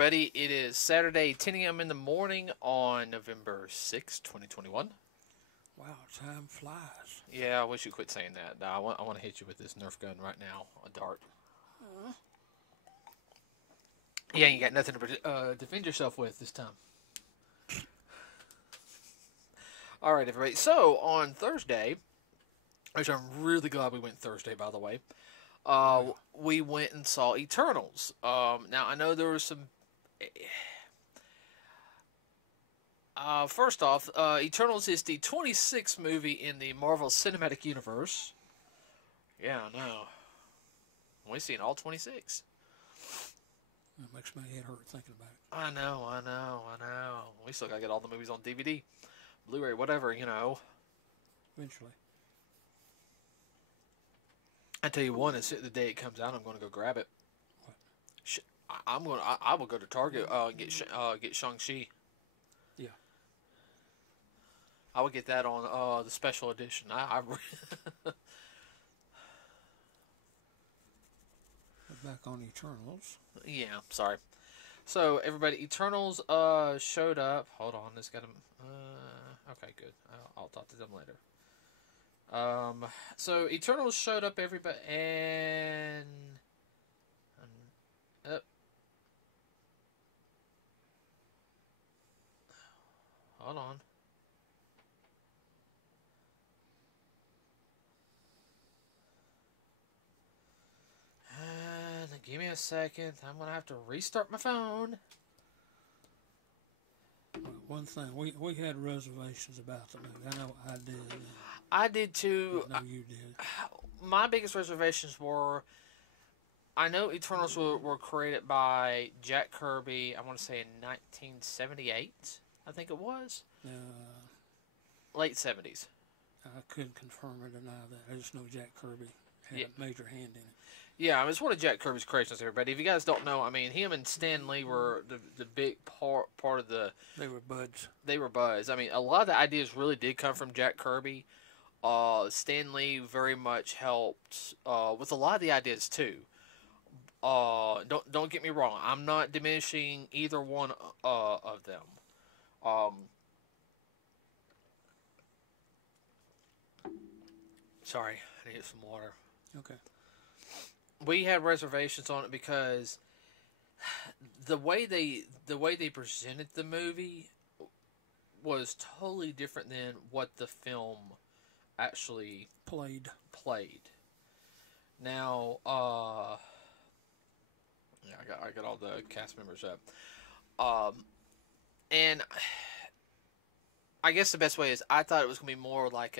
everybody. It is Saturday, 10 a.m. in the morning on November 6, 2021. Wow, time flies. Yeah, I wish you quit saying that. I want to hit you with this Nerf gun right now, a dart. Yeah, you got nothing to defend yourself with this time. All right, everybody. So, on Thursday, which I'm really glad we went Thursday, by the way, we went and saw Eternals. Now, I know there was some... first off, Eternals is the 26th movie in the Marvel Cinematic Universe. Yeah, I know. We've seen all 26. It makes my head hurt thinking about it. I know. We still gotta get all the movies on DVD, Blu-ray, whatever, you know. Eventually. I tell you one, it's the day it comes out, I'm gonna go grab it. What? I will go to Target, get Shang-Chi. Yeah. I would get that on the special edition. Back on Eternals. Yeah, sorry. So everybody, Eternals showed up. Hold on, this got okay, good. I'll talk to them later. So Eternals showed up, everybody, and hold on. Give me a second. I'm gonna have to restart my phone. Well, one thing, we had reservations about the movie. I know I did. I did too. I know you did. My biggest reservations were, I know Eternals were created by Jack Kirby, I want to say in 1978, I think it was. Late 70s. I couldn't confirm or deny that. I just know Jack Kirby had a major hand in it. Yeah, I mean, it's one of Jack Kirby's creations, everybody. If you guys don't know, I mean, him and Stan Lee were the big part of the... They were buds. They were buds. I mean, a lot of the ideas really did come from Jack Kirby. Stan Lee very much helped with a lot of the ideas, too. Don't get me wrong. I'm not diminishing either one of them. Sorry, I need to get some water. Okay. We had reservations on it because the way they presented the movie was totally different than what the film actually played. Now, yeah, I got all the cast members up, and I guess the best way is I thought it was gonna be more like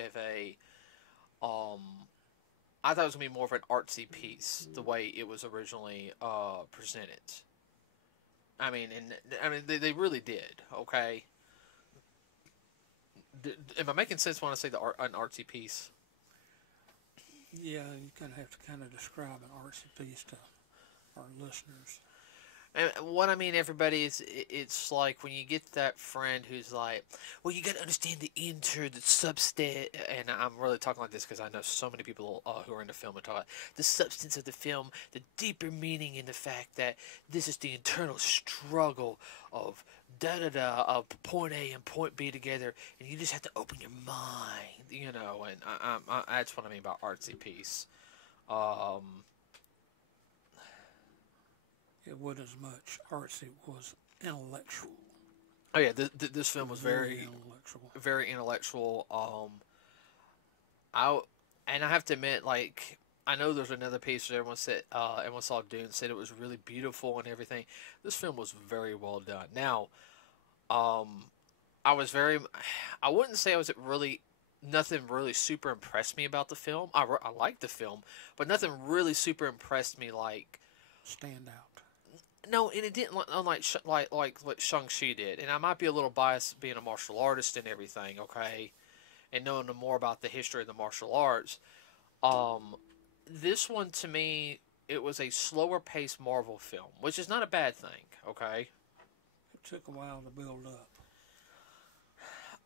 I thought it was going to be more of an artsy piece, the way it was originally presented. I mean, they really did, okay? Am I making sense when I say an artsy piece? Yeah, you kind of have to kind of describe an artsy piece to our listeners. And what I mean, everybody, is it's like when you get that friend who's like, well, you got to understand the substance, and I'm really talking like this because I know so many people who are into film and talk about the substance of the film, the deeper meaning in the fact that this is the internal struggle of of point A and point B together, and you just have to open your mind, you know, and that's what I mean by artsy piece. It wasn't as much artsy, it was intellectual. Oh yeah, this film was very intellectual. Very intellectual. I have to admit, like, I know there's another piece that everyone saw Dune, said it was really beautiful and everything. This film was very well done. Now, I wouldn't say nothing really super impressed me about the film. I liked the film, but nothing really super impressed me like stand out. No, and it didn't like Shang-Chi did. And I might be a little biased being a martial artist and everything, okay? And knowing more about the history of the martial arts. This one, to me, it was a slower paced Marvel film, which is not a bad thing, okay? It took a while to build up.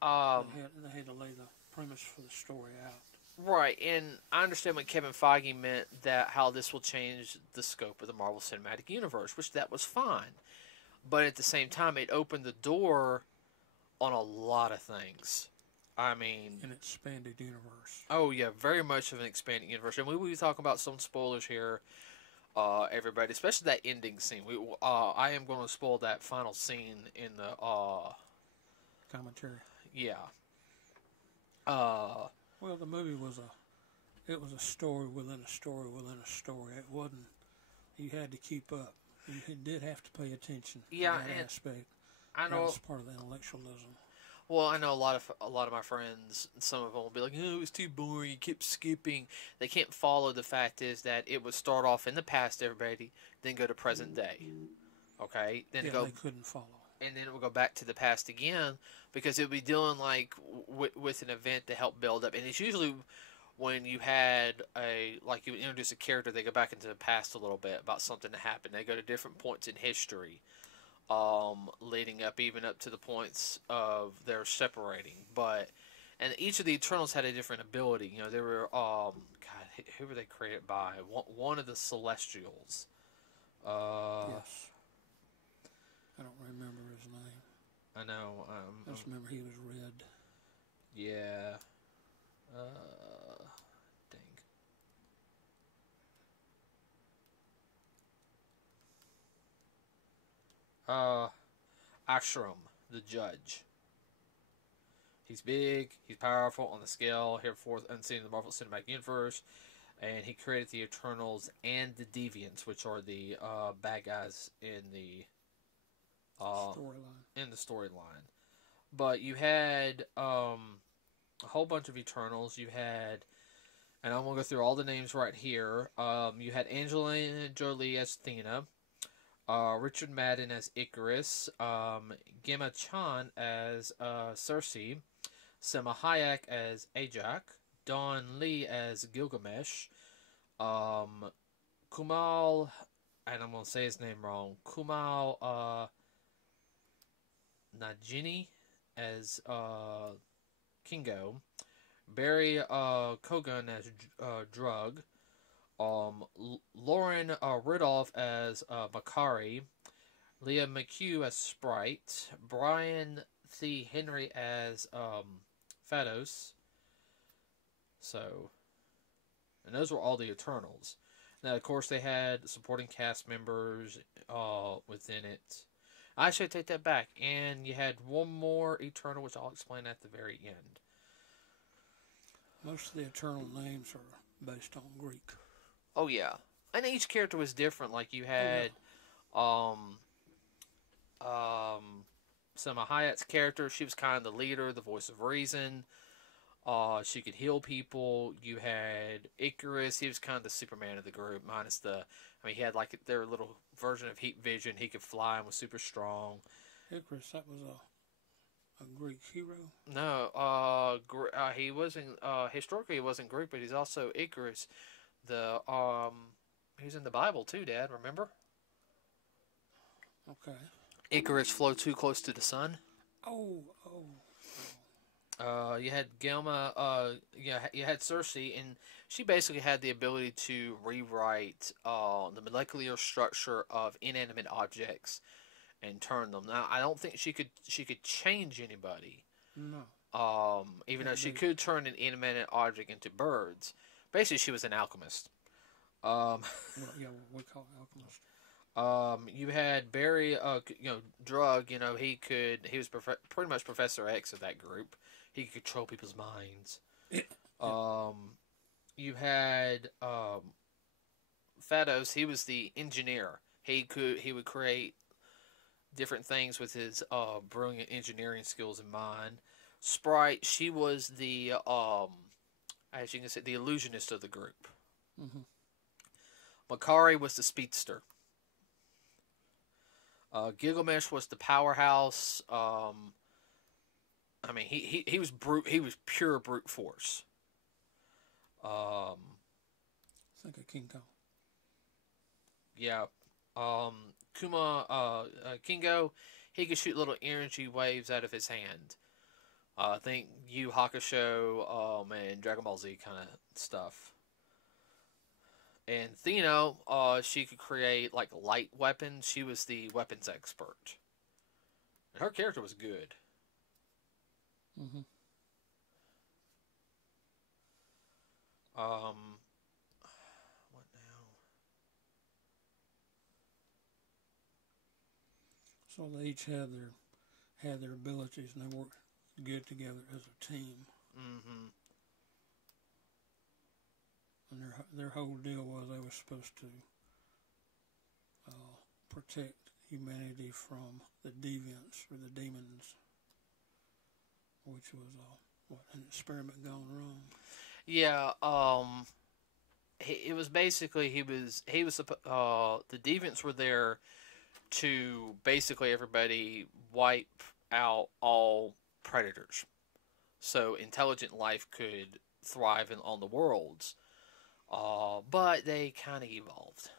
They had to lay the premise for the story out. Right, and I understand what Kevin Feige meant, that how this will change the scope of the Marvel Cinematic Universe, which that was fine. but at the same time, it opened the door on a lot of things. I mean, An expanded universe. oh yeah, very much of an expanding universe, and we will be talking about some spoilers here, everybody, especially that ending scene. I am going to spoil that final scene in the Commentary. yeah. Uh, Well, the movie was a story within a story within a story. It wasn't. You had to keep up. You did have to pay attention. Yeah, to that and aspect. I That know. was part of the intellectualism. Well, I know a lot of my friends. Some of them will be like, "Oh, it was too boring. You kept skipping." They can't follow the fact is that it would start off in the past, everybody, then go to present day. Okay, then Yeah, go they couldn't follow. and then it will go back to the past again because it will be dealing like with an event to help build up, and it's usually when you had like you introduce a character, they go back into the past a little bit about something that happened. They go to different points in history, leading up even up to the points of their separating. But and each of the Eternals had a different ability. You know, they were God, who were they created by? One of the Celestials. Yes. I don't remember his name. I know. I just remember he was red. Yeah. Dang. Ashram, the judge. He's big, he's powerful on the scale, heretofore unseen in the Marvel Cinematic Universe, and he created the Eternals and the Deviants, which are the bad guys in the storyline. But you had a whole bunch of Eternals. You had, and I'm gonna go through all the names right here. You had Angelina Jolie as Athena, Richard Madden as Icarus, Gemma Chan as Cersei, Selma Hayek as Ajak, Don Lee as Gilgamesh, Kumal, and I'm gonna say his name wrong, Kumal Najini as Kingo, Barry Kogan as Drug, Lauren Ridolph as Makari, Leah McHugh as Sprite, Brian C. Henry as Phaedos. So, and those were all the Eternals. Now, of course, they had supporting cast members within it. I should take that back. And you had one more Eternal, which I'll explain at the very end. Most of the Eternal names are based on Greek. Oh yeah, and each character was different. Like you had, Selma Hayek's character. She was kind of the leader, the voice of reason. She could heal people. You had Icarus. He was kind of the Superman of the group, minus the. I mean, he had like their little version of heat vision. He could fly and was super strong. Icarus, that was a Greek hero. No, he wasn't. Historically, he wasn't Greek, but he's also Icarus. He's in the Bible too, Dad. Remember? Okay. Icarus flew too close to the sun. Oh. You had Gelma. You had Cersei, and she basically had the ability to rewrite the molecular structure of inanimate objects and turn them. Now, I don't think she could change anybody. No. Even though she could turn an inanimate object into birds. Basically, she was an alchemist. Well, yeah, we call it alchemist. You had Barry, Drug. He was pretty much Professor X of that group. He could control people's minds. You had Phaedos. He was the engineer. He would create different things with his brilliant engineering skills in mind. Sprite. She was the as you can say, the illusionist of the group. Mm-hmm. Makari was the speedster. Gilgamesh was the powerhouse. I mean, he was brute. He was pure brute force. Think of King Kong. Yeah. Kingo, he could shoot little energy waves out of his hand. I think Yu Hakusho, and Dragon Ball Z kind of stuff. And Theno, she could create like light weapons. She was the weapons expert. And her character was good. Mm-hmm. What now? So they each had their abilities, and they worked good together as a team. Mm-hmm. And their whole deal was they were supposed to protect humanity from the Deviants, or the demons, which was an experiment gone wrong. Yeah. It was basically the Deviants were there to basically everybody wipe out all predators, so intelligent life could thrive on the worlds. But they kind of evolved.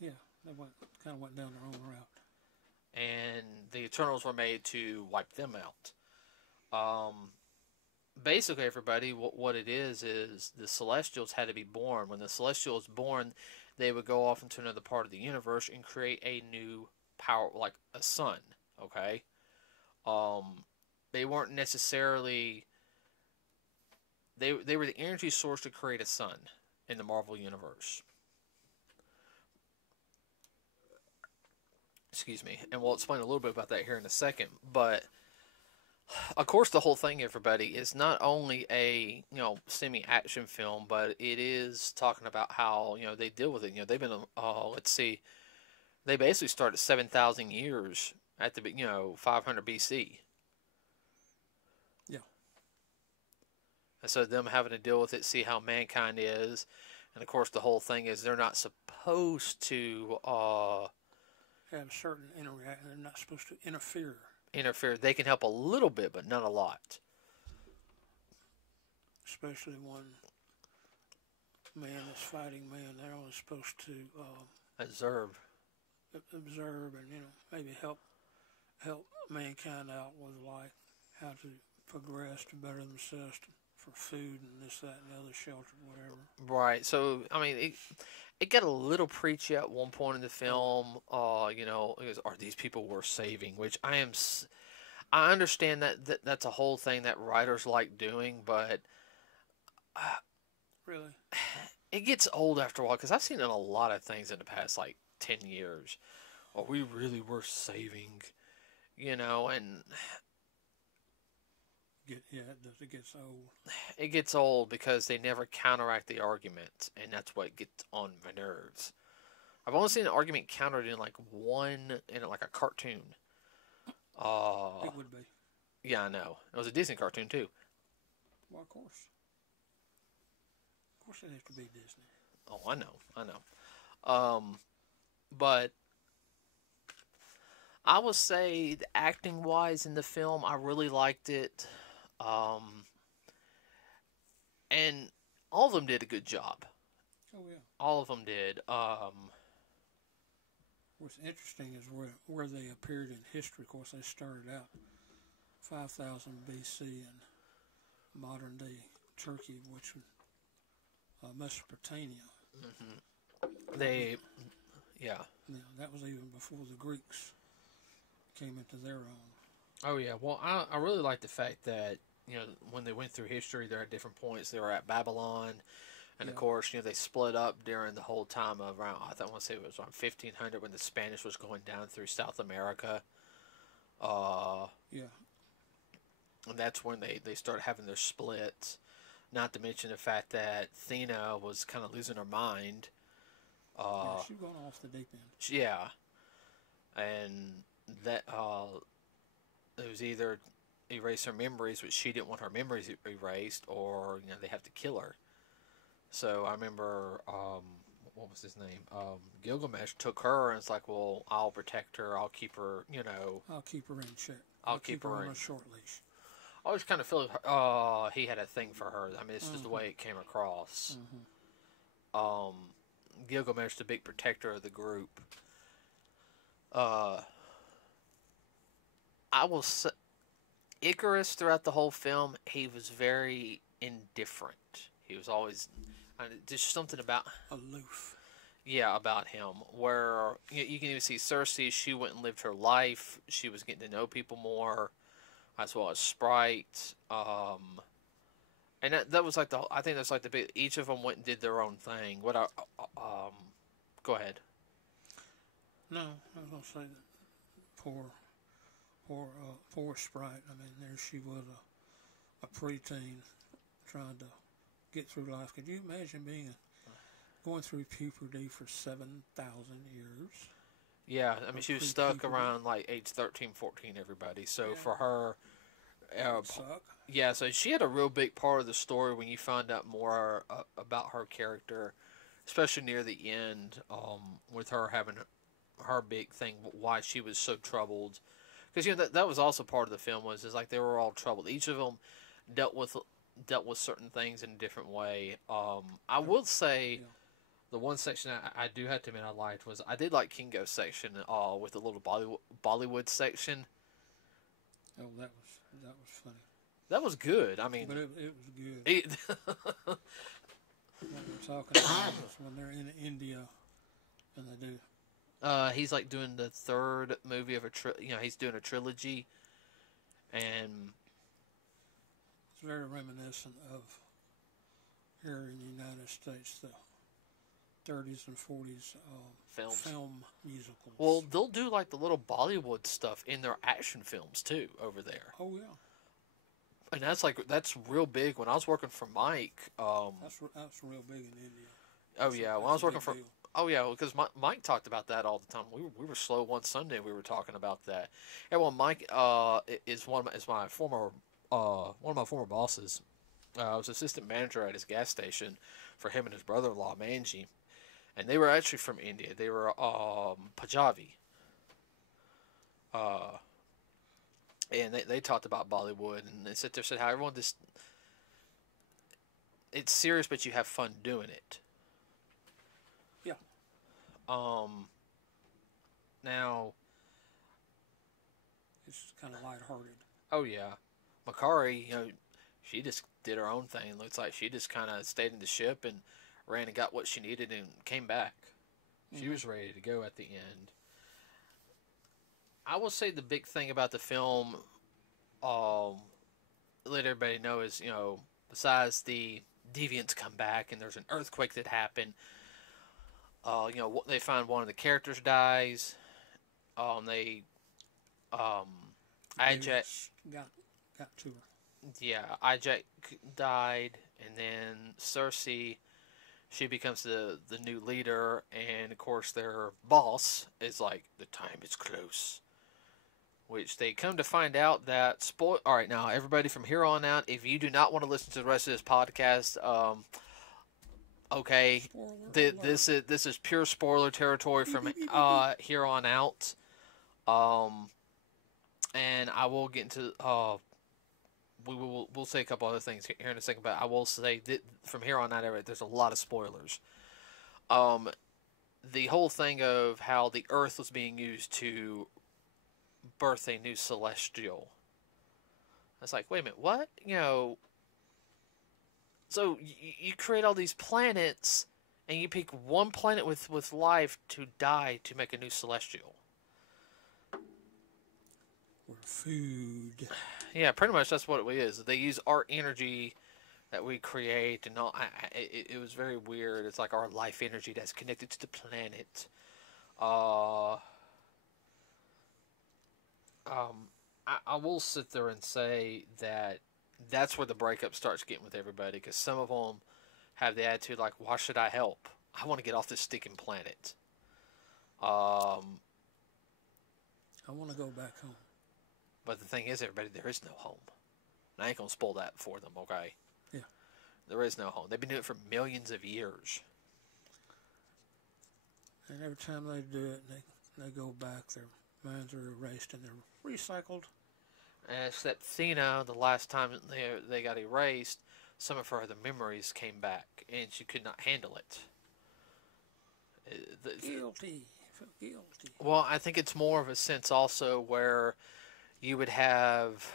Yeah, they kind of went down their own route. And the Eternals were made to wipe them out. Basically, everybody, what it is the Celestials had to be born. When the Celestials born, they would go off into another part of the universe and create a new power, like a sun. Okay, they weren't necessarily. They were the energy source to create a sun in the Marvel universe. Excuse me, and we'll explain a little bit about that here in a second. But of course, the whole thing, everybody, is not only a semi-action film, but it is talking about how they deal with it. They've been let's see, they basically started 7,000 years at the 500 BC. Yeah. And so them having to deal with it, see how mankind is, and of course the whole thing is they're not supposed to have certain interaction. They're not supposed to interfere. They can help a little bit, but not a lot. Especially when man is fighting man, they're only supposed to observe, and maybe help mankind out with like how to progress to better themselves for food and this, that, and the other, shelter, whatever. Right. So I mean, it got a little preachy at one point in the film. Are these people worth saving? Which I understand that's a whole thing that writers like doing, but really, it gets old after a while because I've seen in a lot of things in the past like 10 years. Are we really worth saving? And it gets old. It gets old because they never counteract the argument, and that's what gets on my nerves. I've only seen an argument countered in like a cartoon. It would be. Yeah, I know. It was a Disney cartoon too. Well, of course. Of course, it has to be Disney. Oh, I know. But I will say, acting wise in the film, I really liked it. And all of them did a good job. Oh, yeah. All of them did. What's interesting is where they appeared in history. Of course, they started out 5,000 BC in modern day Turkey, which was Mesopotamia. Mm-hmm. That was even before the Greeks came into their own. Oh, yeah. Well, I really like the fact that, when they went through history, they're at different points. They were at Babylon. And, of course, they split up during the whole time of around, I want to say it was around 1500 when the Spanish was going down through South America. Yeah. And that's when they started having their splits. Not to mention the fact that Thena was kind of losing her mind. She was going off the deep end. Yeah. And that it was either erase her memories, which she didn't want her memories erased, or they have to kill her. So I remember, what was his name? Gilgamesh took her, and it's like, well, I'll protect her. I'll keep her. I'll keep her in check. I'll keep her on in a short leash. I always kind of feel he had a thing for her. I mean, it's just the way it came across. Mm-hmm. Gilgamesh, the big protector of the group. I will say, Icarus throughout the whole film, he was very indifferent. He was always There's something about aloof. about him where you can even see Cersei. She went and lived her life. She was getting to know people more, as well as Sprite. And that was like I think that's like the big. Each of them went and did their own thing. Go ahead. No, I was gonna say that poor Sprite. I mean, there she was, a preteen trying to get through life. Could you imagine going through puberty for 7,000 years? Yeah, I mean, she was stuck around like age 13, 14, everybody. So Yeah. for her, Suck. yeah, so she had a real big part of the story when you find out more about her character, especially near the end, with her having her big thing, why she was so troubled. Because that was also part of the film is like they were all troubled. Each of them dealt with certain things in a different way. I will say. Yeah. The one section I do have to admit I liked was I did like Kingo's section with the little Bollywood section. Oh, that was funny. That was good. I mean, but it was good. What we're talking about is when they're in India and they do. He's like doing the third movie of he's doing a trilogy, and it's very reminiscent of here in the United States, the 30s and 40s film musicals. Well, they'll do like the little Bollywood stuff in their action films too over there. Oh yeah, and that's real big. When I was working for Mike, that's real big in India. Oh yeah, when I was working for. Oh yeah, because Mike talked about that all the time. We were slow one Sunday. We were talking about that. And well, Mike is one of my former bosses. I was assistant manager at his gas station for him and his brother-in-law Manji, and they were actually from India. They were Punjabi. And they talked about Bollywood, and they said how everyone just it's serious, but you have fun doing it. Yeah. Now, it's kind of lighthearted. Oh yeah, Makari, she just did her own thing. Looks like she just kind of stayed in the ship and ran and got what she needed and came back. She was ready to go at the end. I will say the big thing about the film, let everybody know is, besides the Deviants come back and there's an earthquake that happened, they find one of the characters dies. Ajak got to her. Yeah, Ajak died, and then Cersei, she becomes the new leader, and of course their boss is like, the time is close. Which they come to find out that all right, now everybody from here on out, if you do not want to listen to the rest of this podcast, okay, this is pure spoiler territory from here on out. And I will get into we'll say a couple other things here in a second, but I will say that from here on out, there's a lot of spoilers. The whole thing of how the Earth was being used to birth a new celestial. It's like, wait a minute, what? So you create all these planets, and you pick one planet with life to die to make a new celestial. Or food. Yeah, pretty much that's what it is. They use our energy that we create, and all. It was very weird. It's like our life energy that's connected to the planet. I will sit there and say that that's where the breakup starts getting with everybody, because some of them have the attitude like, why should I help? I want to get off this stinking planet. I want to go back home. But the thing is, everybody, there is no home. And I ain't going to spoil that for them, okay? Yeah. There is no home. They've been doing it for millions of years. And every time they do it, they go back, their minds are erased and they're recycled. Except Thena, the last time they got erased, some of her memories came back, and she could not handle it. Guilty. Well, I think it's more of a sense also where you would have,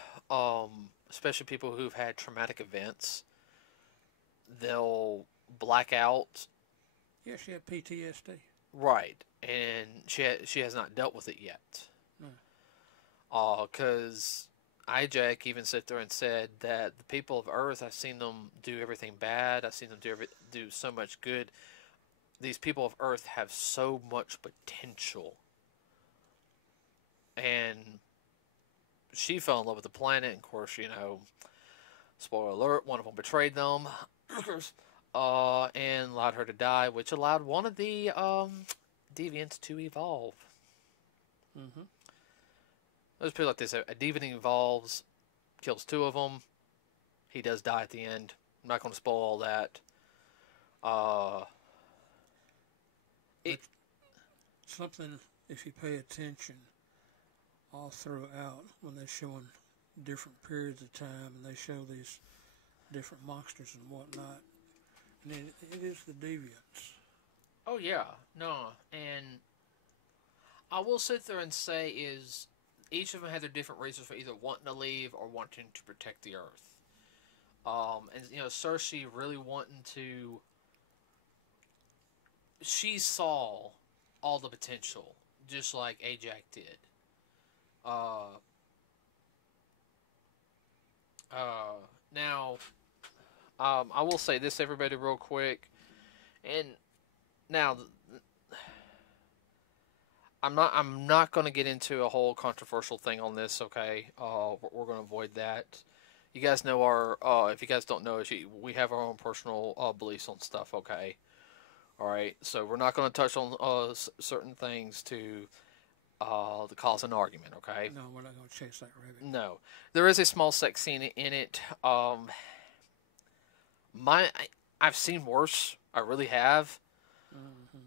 especially people who've had traumatic events, they'll blackout. Yeah, she had PTSD. Right, and she has not dealt with it yet. Because Jack even sat there and said that the people of Earth, I've seen them do everything bad. I've seen them do so much good. These people of Earth have so much potential. And she fell in love with the planet. And of course, spoiler alert, one of them betrayed them. And allowed her to die, which allowed one of the deviants to evolve. Mm-hmm. Let's put it like this. A deviant evolves, kills two of them. He does die at the end. I'm not going to spoil all that. Something, if you pay attention, all throughout, when they're showing different periods of time, and they show these different monsters and whatnot, and it is the Deviants. Oh, yeah. No. And I will sit there and say is each of them had their different reasons for either wanting to leave or wanting to protect the Earth. And, Cersei really wanting to... She saw all the potential, just like Ajax did. Now, I will say this, everybody, real quick. And now, I'm not going to get into a whole controversial thing on this. Okay, we're going to avoid that. You guys know our. If you guys don't know, we have our own personal beliefs on stuff. Okay, all right. So we're not going to touch on certain things to cause an argument. Okay. No, we're not going to chase that rabbit. No, there is a small sex scene in it. I've seen worse. I really have. Mm-hmm.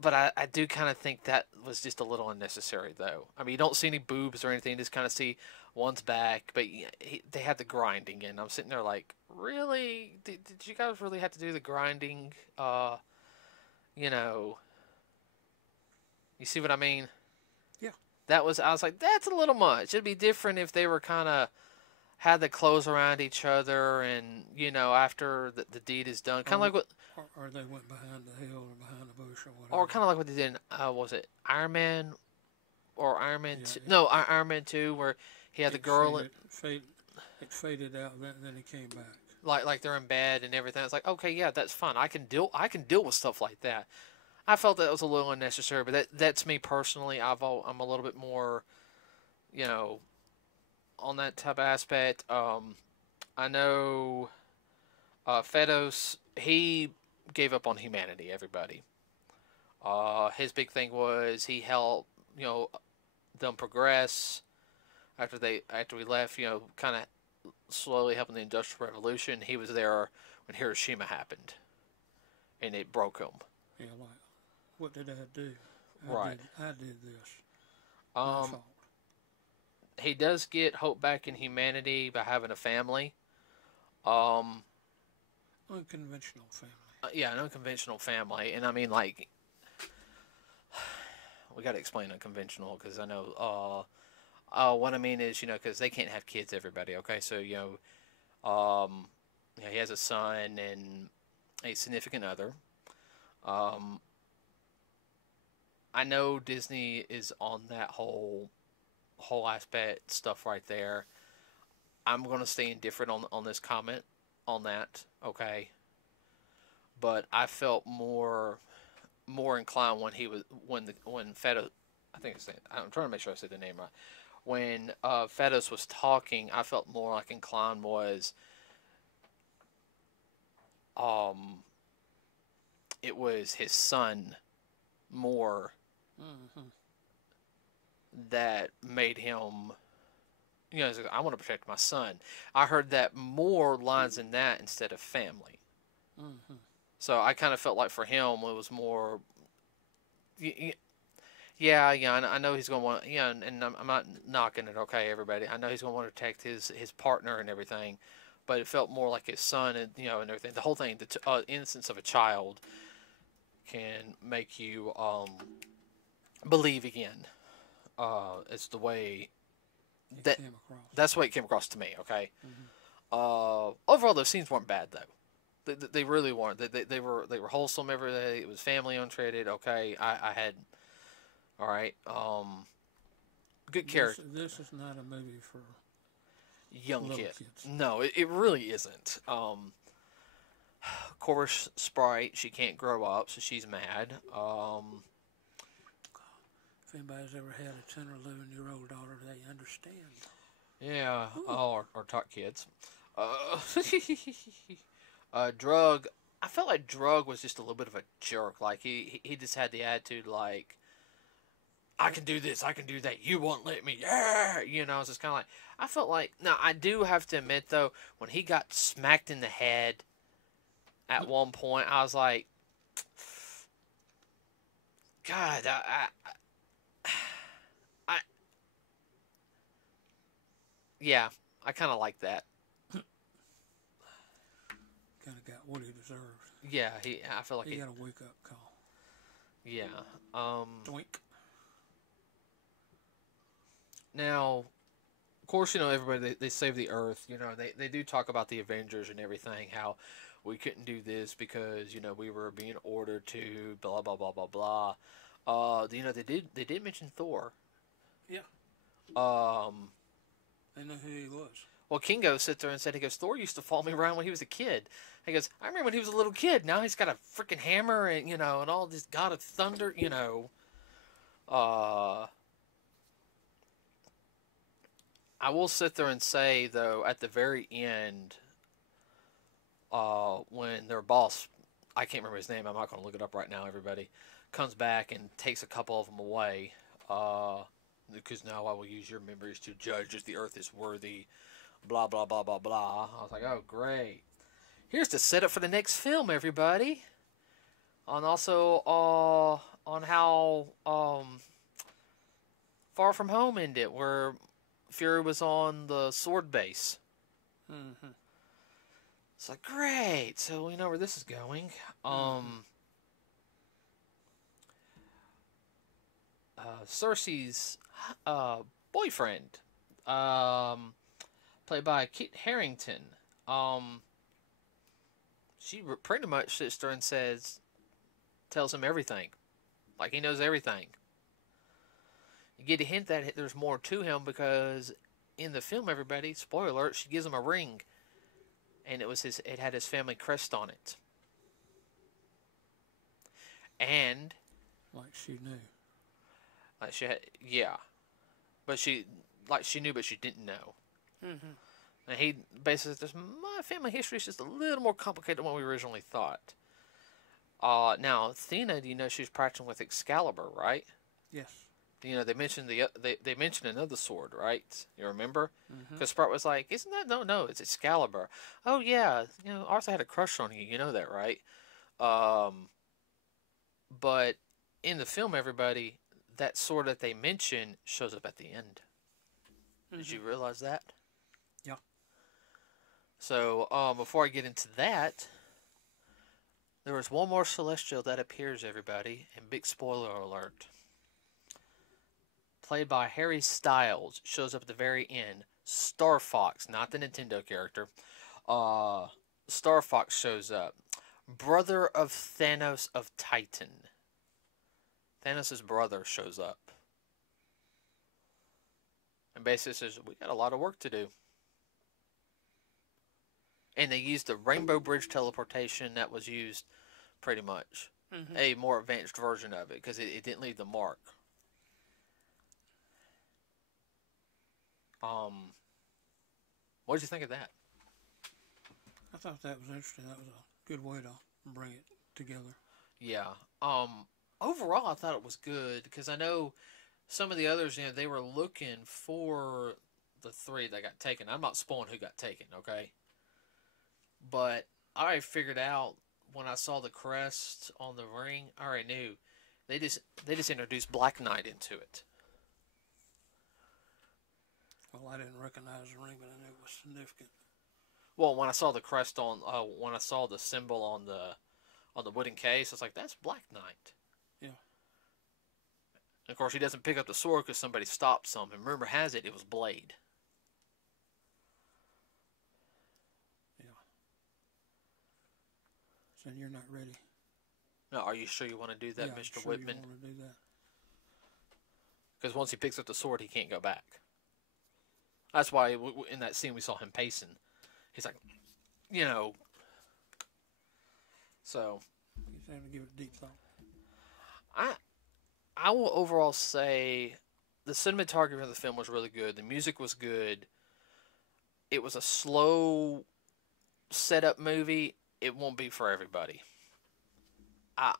But I do kind of think that was just a little unnecessary, though. I mean, you don't see any boobs or anything. You just kind of see one's back. But they had the grinding, and I'm sitting there like, really? Did you guys really have to do the grinding? You see what I mean? Yeah. I was like, that's a little much. It'd be different if they were kind of had the clothes around each other and, after the deed is done. Kind of like what... Or they went behind the hill or behind the bush or whatever. Or kind of like what they did in, was it Iron Man? Or Iron Man 2? Yeah. No, Iron Man 2, where he had the girl... It faded out, and then it came back. Like they're in bed and everything. It's like, okay, yeah, that's fine. I can deal with stuff like that. I felt that was a little unnecessary, but that's me personally. I'm a little bit more, on that type of aspect. I know Fedos, he gave up on humanity, everybody. His big thing was he helped, them progress after we left, kind of slowly helping the Industrial Revolution. He was there when Hiroshima happened, and it broke him. Yeah, like, what did I do? I did this. My fault. He does get hope back in humanity by having a family. Unconventional family. Yeah, an unconventional family. And I mean, like, we got to explain unconventional because I know, what I mean is, because they can't have kids, everybody, okay? So, he has a son and a significant other. I know Disney is on that whole aspect stuff right there. I'm going to stay indifferent on this comment on that, okay? But I felt more inclined when Fedos, I'm trying to make sure I said the name right. When Fedos was talking, I felt more like inclined was it was his son more that made him, I want to protect my son. I heard that more lines in that instead of family. Mm-hmm. So I kind of felt like for him it was more, yeah, I know he's going to want, and I'm not knocking it, okay, everybody. I know he's going to want to protect his partner and everything, but it felt more like his son and, and everything. The whole thing, the innocence of a child can make you believe again. It's the way that's the way it came across to me, okay? Mm-hmm. Overall, those scenes weren't bad, though. They really weren't. They were wholesome every day. It was family untreated. Okay, I had, all right. Good character. This is not a movie for Young little kids. kids. No, it really isn't. Of course, Sprite, she can't grow up, so she's mad. If anybody's ever had a 10 or 11-year-old daughter, they understand. Yeah, or talk kids. Drug. I felt like Drug was just a little bit of a jerk. Like he just had the attitude like, I can do this, I can do that. You won't let me. Yeah, you know. It's just kind of like I felt like. Now I do have to admit though, when he got smacked in the head, at one point I was like, God, yeah, I kind of like that. Kind of got what he deserved. Yeah, I feel like he got a wake up call. Yeah. Doink. Now, of course, you know, everybody, they save the Earth. You know, they do talk about the Avengers and everything, how we couldn't do this because, you know, we were being ordered to blah, blah, blah, blah, blah. You know, they did mention Thor. Yeah. They know who he was. Well, Kingo sits there and said, he goes, Thor used to follow me around when he was a kid. He goes, I remember when he was a little kid. Now he's got a freaking hammer and, you know, and all this God of Thunder, you know. I will sit there and say, though, at the very end, when their boss, I can't remember his name, I'm not going to look it up right now, everybody, comes back and takes a couple of them away, because now I will use your memories to judge if the Earth is worthy, blah, blah, blah, blah, blah. I was like, oh, great. Here's the setup for the next film, everybody. And also, on how Far From Home ended, where Fury was on the sword base. Mm-hmm. It's like, great. So we know where this is going. Cersei's boyfriend, played by Kit Harington. She pretty much sits there and tells him everything. Like he knows everything. You get a hint that there's more to him because in the film, everybody, spoiler alert, she gives him a ring. And it had his family crest on it. And like she knew. Like she had, yeah. But she knew, but she didn't know. Mm-hmm. And he basically says, my family history is just a little more complicated than what we originally thought. Now, Athena, do you know she's practicing with Excalibur, right? Yes. You know, they mentioned they mentioned another sword, right? You remember? Mm-hmm. Because Sprite was like, isn't that, no, it's Excalibur. Oh, yeah, you know, Arthur had a crush on you, you know that, right? But in the film, everybody, that sword that they mention shows up at the end. Mm-hmm. Did you realize that? Yeah. So, before I get into that, there was one more Celestial that appears, everybody, and big spoiler alert. Played by Harry Styles, shows up at the very end. Star Fox, not the Nintendo character. Star Fox shows up. Brother of Thanos of Titan. Thanos' brother shows up. And basically says, we got a lot of work to do. And they used the Rainbow Bridge teleportation that was used pretty much. Mm-hmm. A more advanced version of it, because it didn't leave the mark. What did you think of that? I thought that was interesting. That was a good way to bring it together. Yeah. Overall, I thought it was good because I know some of the others, you know, they were looking for the three that got taken. I'm not spoiling who got taken, okay? But I already figured out when I saw the crest on the ring. I already knew they just introduced Black Knight into it. Well, I didn't recognize the ring, but I knew it was significant. Well, when I saw the crest when I saw the symbol on the wooden case, I was like, that's Black Knight. Yeah. And of course, he doesn't pick up the sword because somebody stops him. And rumor has it was Blade. Yeah. then you're not ready. No, are you sure you want to do that, Yeah, Mr. I'm sure Whitman? you want to do that. Because once he picks up the sword, he can't go back. That's why in that scene we saw him pacing. He's like, you know. So. He's having to give it deep thought. I will overall say the cinematography of the film was really good. The music was good. It was a slow setup movie. It won't be for everybody. I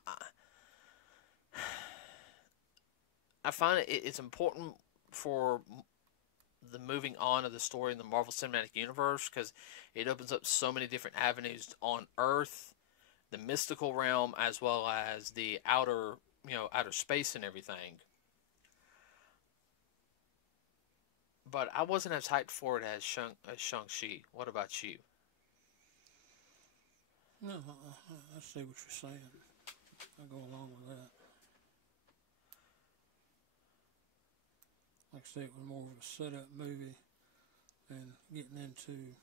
find it's important for the moving on of the story in the Marvel Cinematic Universe because it opens up so many different avenues on Earth, the mystical realm, as well as the outer space and everything. But I wasn't as hyped for it as Shang-Chi. What about you? No, I see what you're saying. I go along with that. Like I say, it was more of a setup movie than getting into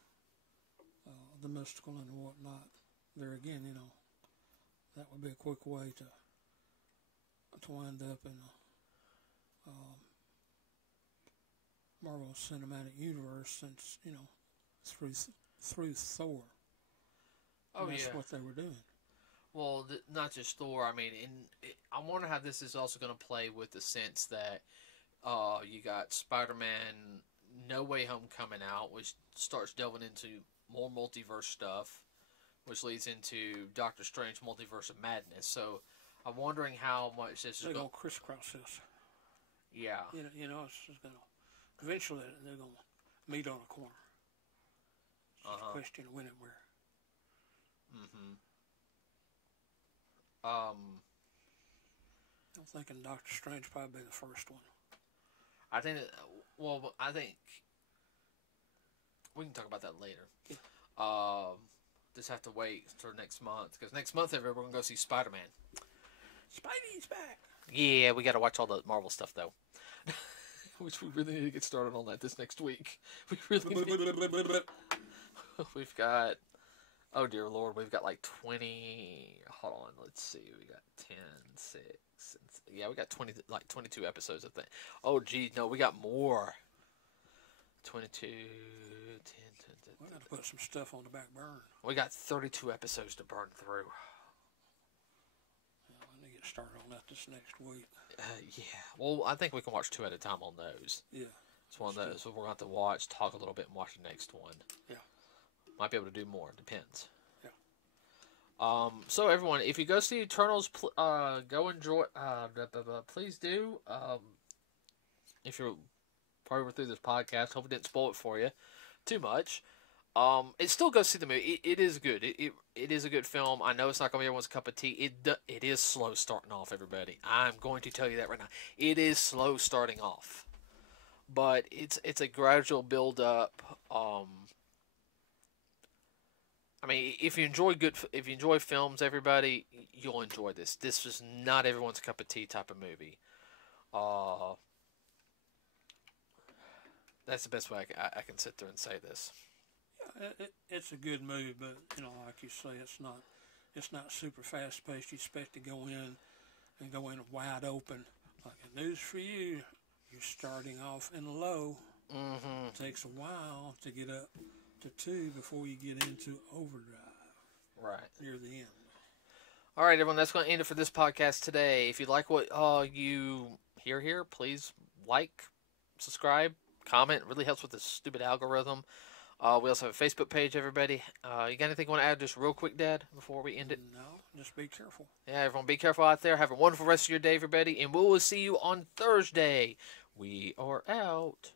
the mystical and whatnot. There again, that would be a quick way to wind up in a Marvel Cinematic Universe since, through Thor. Oh, that's yeah. what they were doing. Well, not just Thor. I mean, I wonder how this is also going to play with the sense that you got Spider-Man No Way Home coming out, which starts delving into more multiverse stuff, which leads into Doctor Strange Multiverse of Madness. So I'm wondering how much this is going to crisscross this. Yeah. It's just going to, eventually they're going to meet on a corner. It's just a question of when and where. I'm thinking Doctor Strange probably be the first one. I think we can talk about that later. Yeah. Just have to wait till next month because next month we're going to go see Spider-Man. Spidey's back. Yeah, we got to watch all the Marvel stuff though. Which we really need to get started on that this next week. We really need. We've got. Oh dear Lord, we've got like 20. Hold on, let's see. We got 10, 6. Yeah, we got 22 episodes of that. Oh gee, no, we got more. 22, 10, 10, 10. We got to put some stuff on the back burner. We got 32 episodes to burn through. Yeah, I need to get started on that this next week. Yeah. Well, I think we can watch 2 at a time on those. Yeah. It's one of those. So we're going to have to watch, talk a little bit, and watch the next one. Yeah. Might be able to do more. Depends. Yeah. So everyone, if you go see Eternals, go enjoy. Please do. If you're probably through this podcast, hope it didn't spoil it for you too much. It still go see the movie. It is good. It is a good film. I know it's not going to be everyone's cup of tea. It is slow starting off, everybody. I'm going to tell you that right now. It is slow starting off, but it's a gradual build up. I mean, if you enjoy films, everybody, you'll enjoy this. This is not everyone's cup of tea type of movie. That's the best way I can sit there and say this. Yeah, it's a good movie, but like you say, it's not super fast paced. You expect to go in wide open. Like news for you, you're starting off in low. Mm-hmm. It takes a while to get up to 2 before you get into overdrive. Right. Near the end. All right, everyone, that's going to end it for this podcast today. If you like what you hear here, please like, subscribe, comment. It really helps with this stupid algorithm. We also have a Facebook page, everybody. You got anything you want to add just real quick, Dad, before we end it? No, just be careful. Yeah, everyone, be careful out there. Have a wonderful rest of your day, everybody, and we will see you on Thursday. We are out.